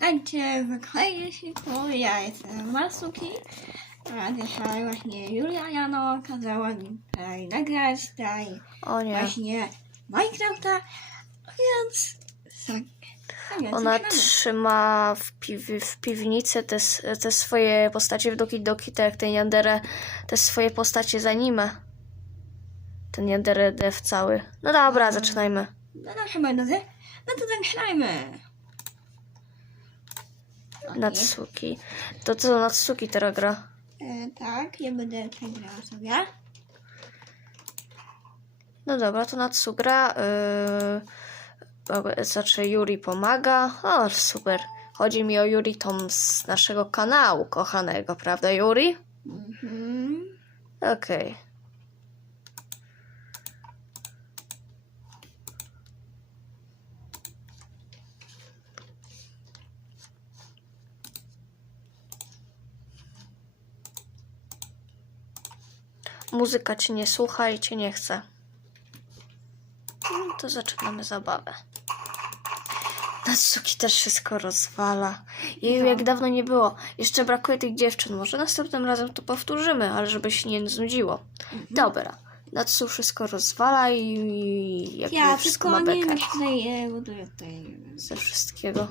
witajcie w kolejnym filmu. Ja jestem Masuki. A dzisiaj właśnie Julia Jano kazała mi tutaj nagrać tutaj O nie. właśnie Minecrafta, więc tak. Więc Ona trzyma w, piw- w piwnicy te, te swoje postacie w Doki Doki, tak jak ten Yandere, te swoje postacie z anime. Ten Yandere dev cały. No dobra, zaczynajmy. No dobrze, moi drodzy. No to zaczynajmy. Natsuki. To co Natsuki teraz gra? E, tak, ja będę grała sobie. No dobra, to Natsu gra. Yy, znaczy Yuri pomaga. O, super. Chodzi mi o Yuri Tom z naszego kanału kochanego, prawda Yuri? Mhm. Okej. Muzyka cię nie słucha i cię nie chce. No to zaczynamy zabawę. Natsuki też wszystko rozwala. I No. jak dawno nie było. Jeszcze brakuje tych dziewczyn. Może następnym razem to powtórzymy, ale żeby się nie znudziło. Dobra. Natsu wszystko rozwala i jakby Ja wszystko ma nie wiem, jak tutaj e, buduję tutaj. ze wszystkiego.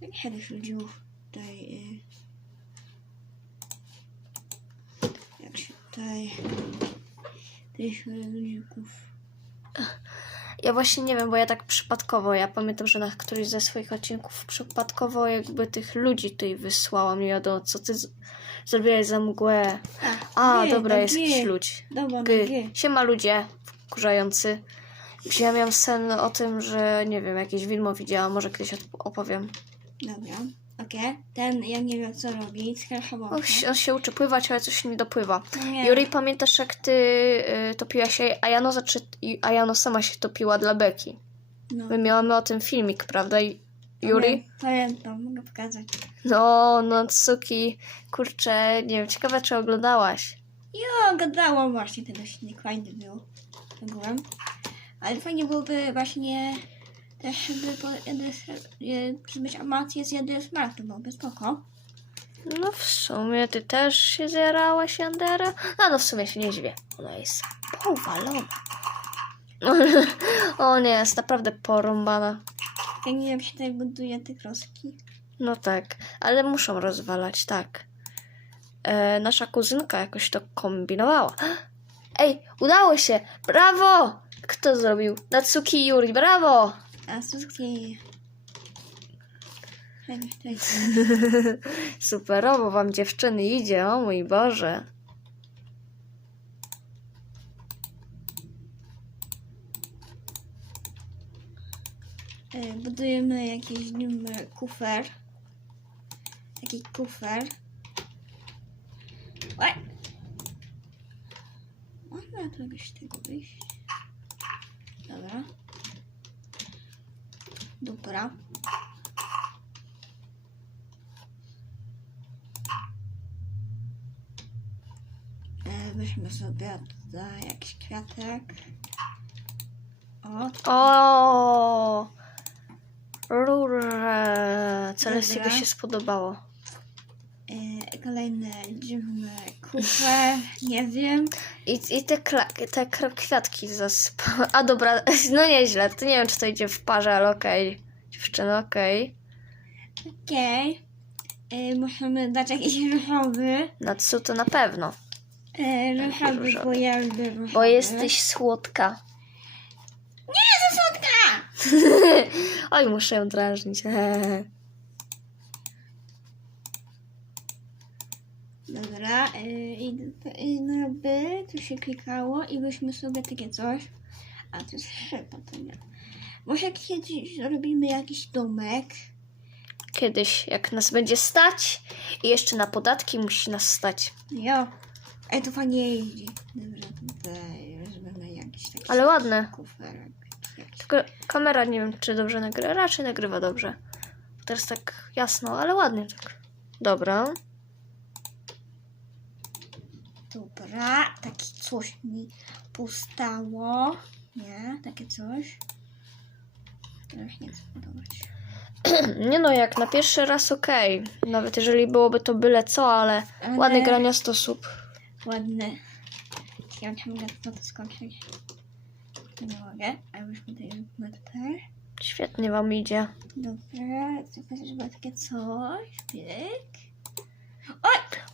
Jak się ludziów tutaj. e, Jak się tutaj. Tych ludzików. Ja właśnie nie wiem, bo ja tak przypadkowo, ja pamiętam, że na któryś ze swoich odcinków przypadkowo jakby tych ludzi tutaj wysłałam. Nie wiadomo, co ty z- zrobiłeś za mgłę. A, G, dobra, to jest jakiś ludź. Dobra, G. G. Siema ludzie, wkurzający. Ja miałam sen o tym, że nie wiem, jakieś widmo widziałam, może kiedyś op- opowiem. Dobra. Ten, ja nie wiem co robi. Skarchował. On, się- on się uczy pływać, ale coś nie dopływa. Nie. Juri, pamiętasz jak ty y, topiła się, a Jano, i- a Jano sama się topiła dla Beki. No. My miałamy o tym filmik, prawda, I- Juri? Pamiętam, mogę pokazać. No, no, Tsuki, kurczę, nie wiem, ciekawe czy oglądałaś. Jo, gadałam właśnie, ten silnik fajny był. Byłem. Ale fajnie byłoby właśnie też by po być amację z jeden smart, to byłoby spoko. No w sumie ty też się zjarałaś, Yandere? A no w sumie się nie dziwię. Ona jest powalona. o nie, jest naprawdę porąbana. Ja nie wiem, się tutaj buduje te kroski. No tak, ale muszą rozwalać, tak. E, nasza kuzynka jakoś to kombinowała. Ej, udało się! Brawo! Kto zrobił? Natsuki Yuri, brawo! A Suzuki... Czekaj, czekaj. Superowo wam dziewczyny idzie, o mój Boże. E, Budujemy jakiś nim kufer. Taki kufer. Oj! Można tu jakoś tego wyjść. Dobra. Dobra. E, Weźmy sobie tutaj jakiś kwiatek. O, O! Rurę! Dobra. się spodobało. e, kolejny kufer. Nie wiem. I, i te, kla- te kwiatki zaspa... A dobra, no nieźle. To nie wiem, czy to idzie w parze, ale okej. Dziewczyny, okej. Okej. E, Musimy dać jakiś różowy. Natsu to na pewno. E, różowy, różowy. bo ja lubię różowy. Bo jesteś słodka. Nie, za słodka! Oj, muszę ją drażnić. Dobra, e, i, i na B tu się klikało i byśmy sobie takie coś. A to jest chyba to nie. Może kiedyś zrobimy jakiś domek. Kiedyś, jak nas będzie stać i jeszcze na podatki musi nas stać. Jo. Ej, to fajnie jeździ. Dobra, tutaj weźmiemy jakiś taki Ale ładne. kuferek. Jakiś. Tylko kamera nie wiem, czy dobrze nagrywa. Raczej nagrywa dobrze. Teraz tak jasno, ale ładnie tak. Dobra. Dobra, takie coś mi powstało. Nie, takie coś. To mi się nie chce podobać. Nie no, jak na pierwszy raz okej. Nawet jeżeli byłoby to byle co, ale Ale- ładny grania sposób. Ładne. Ja bym mogę to, to skończyć. Nie mogę, a już tutaj zróbmy tutaj. Świetnie wam idzie. Dobra, tylko żeby takie coś. Pyk.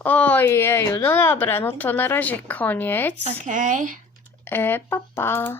Ojeju, no dobra, no to na razie koniec. Okej. E, pa, pa.